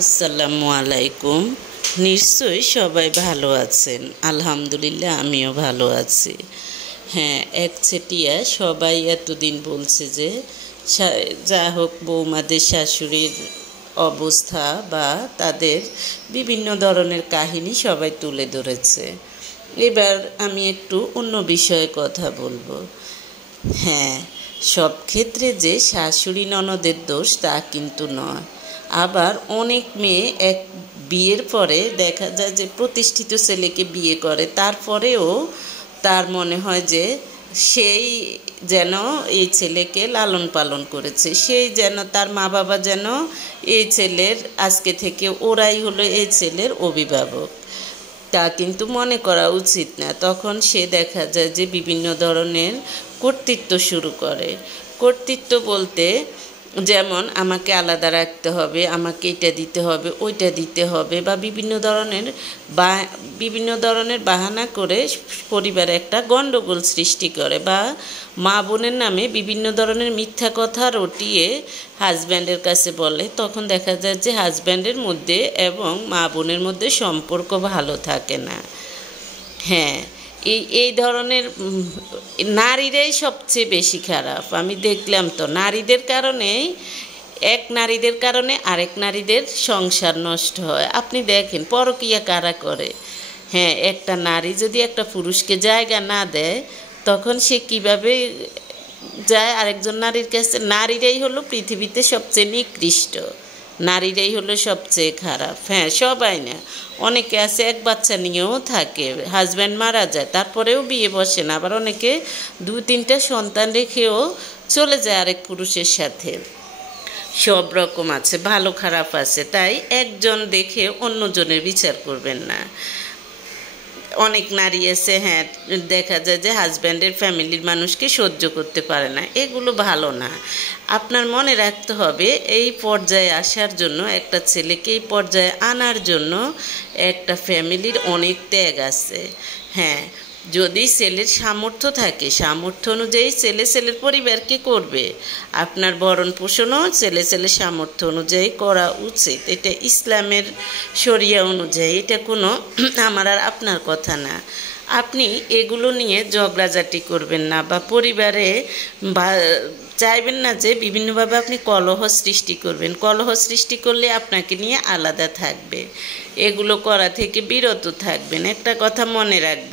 আসসালামু আলাইকুম। নিশ্চয়ই সবাই ভালো আছেন। আলহামদুলিল্লাহ আমিও ভালো আছি। হ্যাঁ, একচেটিয়া সবাই এতদিন বলছে যে যা হোক বৌমাদের শাশুড়ির অবস্থা বা তাদের বিভিন্ন ধরনের কাহিনী সবাই তুলে ধরেছে। এবার আমি একটু অন্য বিষয়ে কথা বলবো। হ্যাঁ, সব ক্ষেত্রে যে শাশুড়ি ননদের দোষ তা কিন্তু নয়। আবার অনেক মেয়ে বিয়ের পরে দেখা যায় যে প্রতিষ্ঠিত ছেলেকে বিয়ে করে, তারপরেও তার মনে হয় যে সেই যেন এই ছেলেকে লালন পালন করেছে, সেই যেন তার মা বাবা যেন এই ছেলের আজকে থেকে ওরাই হলো এই ছেলের অভিভাবক। তা কিন্তু মনে করা উচিত না। তখন সে দেখা যায় যে বিভিন্ন ধরনের কর্তৃত্ব শুরু করে। কর্তৃত্ব বলতে যেমন আমাকে আলাদা রাখতে হবে, আমাকে এটা দিতে হবে, ওইটা দিতে হবে, বা বিভিন্ন ধরনের বাহানা করে পরিবারে একটা গণ্ডগোল সৃষ্টি করে, বা মা বোনের নামে বিভিন্ন ধরনের মিথ্যা কথা রটিয়ে হাজব্যান্ডের কাছে বলে। তখন দেখা যায় যে হাজব্যান্ডের মধ্যে এবং মা বোনের মধ্যে সম্পর্ক ভালো থাকে না। হ্যাঁ, এই ধরনের নারীরাই সবচেয়ে বেশি খারাপ। আমি দেখলাম তো নারীদের কারণে আরেক নারীদের সংসার নষ্ট হয়। আপনি দেখেন পরকীয়া কারা করে। হ্যাঁ, একটা নারী যদি একটা পুরুষকে জায়গা না দেয় তখন সে কিভাবে যায় আরেকজন নারীর কাছে। নারীরাই হলো পৃথিবীতে সবচেয়ে নিকৃষ্ট, নারীরাই হলো সবচেয়ে খারাপ। হ্যাঁ, সবাই না, অনেকে আছে এক বাচ্চা নিয়েও থাকে, হাজব্যান্ড মারা যায় তারপরেও বিয়ে বসে না। আবার অনেকে 2-3টা সন্তান রেখেও চলে যায় আরেক পুরুষের সাথে। সব রকম আছে, ভালো খারাপ আছে। তাই একজন দেখে অন্যজনের বিচার করবেন না। অনেক নারী আছে, হ্যাঁ, দেখা যায় যে হাজব্যান্ডের ফ্যামিলির মানুষকে সহ্য করতে পারে না। এগুলো ভালো না। আপনার মনে রাখতে হবে এই পর্যায়ে আসার জন্য, একটা ছেলেকে এই পর্যায়ে আনার জন্য একটা ফ্যামিলির অনেক ত্যাগ আছে। হ্যাঁ, যদি ছেলের সামর্থ্য থাকে, সামর্থ্য অনুযায়ী ছেলের পরিবারকে করবে। আপনার ভরণ পোষণও ছেলের সামর্থ্য অনুযায়ী করা উচিত। এটা ইসলামের শরিয়া অনুযায়ী। এটা কোনো আমার আর আপনার কথা না। আপনি এগুলো নিয়ে ঝগড়াঝাটি করবেন না, বা পরিবারে চাইবেন না যে বিভিন্নভাবে আপনি কলহ সৃষ্টি করবেন। কলহ সৃষ্টি করলে আপনাকে নিয়ে আলাদা থাকবে। এগুলো করা থেকে বিরত থাকবেন। একটা কথা মনে রাখবেন।